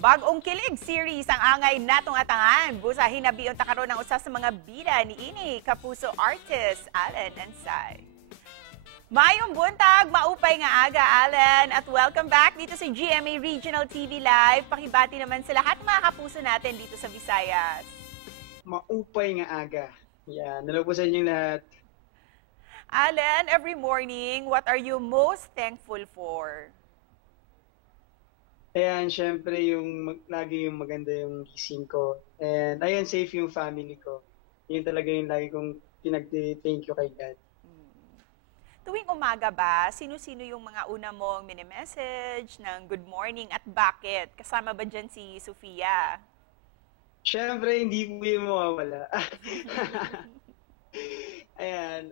Bagong kilig series ang angay natong atangan. Busahin na biyon takaroon ng usa sa mga bida ni ini kapuso artist Allen and Sai. Mayong buntag, maupay nga aga, Allen, at welcome back dito sa GMA Regional TV Live. Pakibati naman sa lahat mga kapuso natin dito sa Visayas. Maupay nga aga. Yan, hello po sa inyong lahat. Allen, every morning, what are you most thankful for? Ayan, syempre lagi yung maganda yung gising ko. And ayan, safe yung family ko. Yun talaga yung lagi kong pinag-thank you kay God. Tuwing umaga ba, sino-sino yung mga una mong mini-message ng good morning at bakit? Kasama ba dyan si Sofia? Syempre, hindi po yung mawawala. Ayan,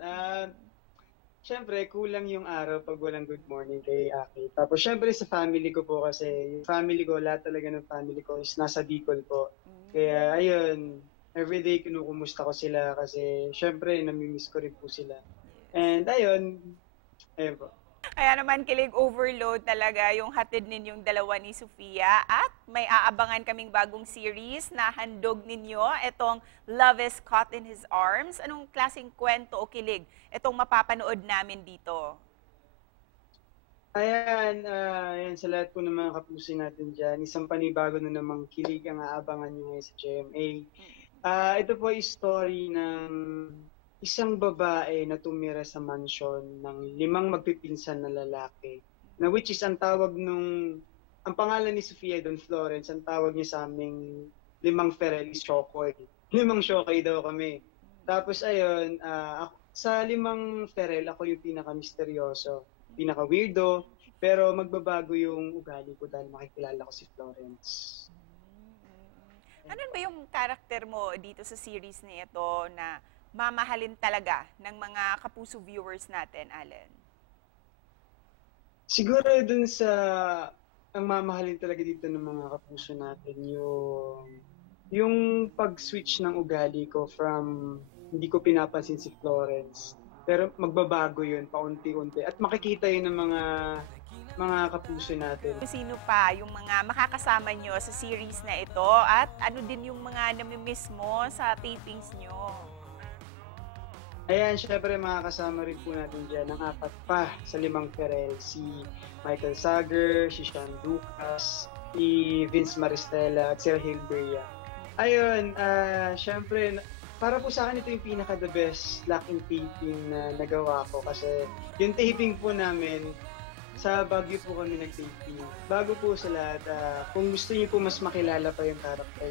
syempre, kulang yung araw pag walang good morning kay Aki. Tapos, syempre, sa family ko po kasi, yung family ko, lahat talaga ng family ko is nasa Bicol po. Kaya, ayun, everyday kinukumusta ko sila kasi, syempre, namimiss ko rin po sila. And, ayun po. Kaya naman kilig overload talaga yung hatid ninyong dalawa ni Sofia at may aabangan kaming bagong series na handog ninyo. Itong Love is Caught in His Arms. Anong klaseng kwento o kilig itong mapapanood namin dito? Ayan, ayan sa lahat po ng mga kapuso natin dyan. Isang panibago na namang kilig ang aabangan nyo ngayon sa GMA. Ito po ay story ng isang babae na tumira sa mansyon ng 5 magpipinsan na lalaki. Na which is ang pangalan ni Sofia Don Florence, ang tawag niya sa aming 5 Ferel is Shokoy. 5 Shokoy daw kami. Tapos ayun, sa 5 Ferel, ako yung pinaka-misteryoso, pinaka-weirdo, pero magbabago yung ugali ko dahil makikilala ko si Florence. Ano ba yung karakter mo dito sa series na ito na mamahalin talaga ng mga kapuso viewers natin, Allen? Siguro dun ang mamahalin talaga dito ng mga kapuso natin, yung pag-switch ng ugali ko from hindi ko pinapansin si Florence. Pero magbabago yun, paunti-unti. At makikita yun ng mga kapuso natin. Sino pa yung mga makakasama nyo sa series na ito? At ano din yung mga namimiss mo sa tapings nyo? Ayan, syempre makakasama rin po natin dyan ang 4 pa sa 5 Ferel. Si Michael Sager, si Sean Lucas, si Vince Maristella, at si Rahel Beria. Ayun, syempre, para po sa akin ito yung pinaka-the best locking taping na nagawa ko kasi yung taping po namin, sa Baguio po kami nag-taping. Bago po sa lahat, kung gusto niyo po mas makilala pa yung character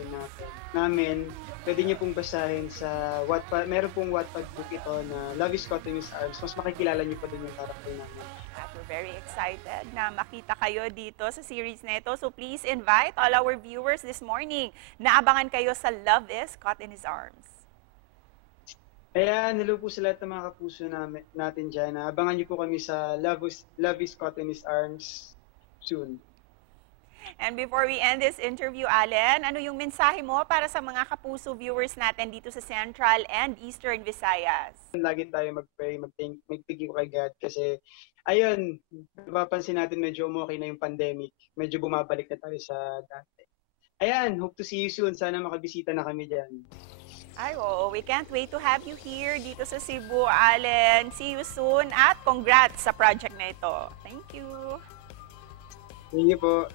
namin, pwede niyo pong basahin sa Wattpad. Meron pong Wattpad book ito na Love is Caught in His Arms. Mas makikilala niyo pa din yung character namin. At we're very excited na makita kayo dito sa series na ito. So please invite all our viewers this morning na abangan kayo sa Love is Caught in His Arms. Ayan, hello po sa lahat ng mga kapuso natin dyan. Abangan niyo po kami sa Love is Caught in His Arms soon. And before we end this interview, Allen, ano yung mensahe mo para sa mga kapuso viewers natin dito sa Central and Eastern Visayas? Lagi tayo mag-pray, magpigil kay God kasi ayun, napapansin natin medyo okay na yung pandemic. Medyo bumabalik na tayo sa dati. Ayan, hope to see you soon. Sana makabisita na kami dyan. Ay, oo. We can't wait to have you here dito sa Cebu, Allen. See you soon at congrats sa project na ito. Thank you. Thank you po.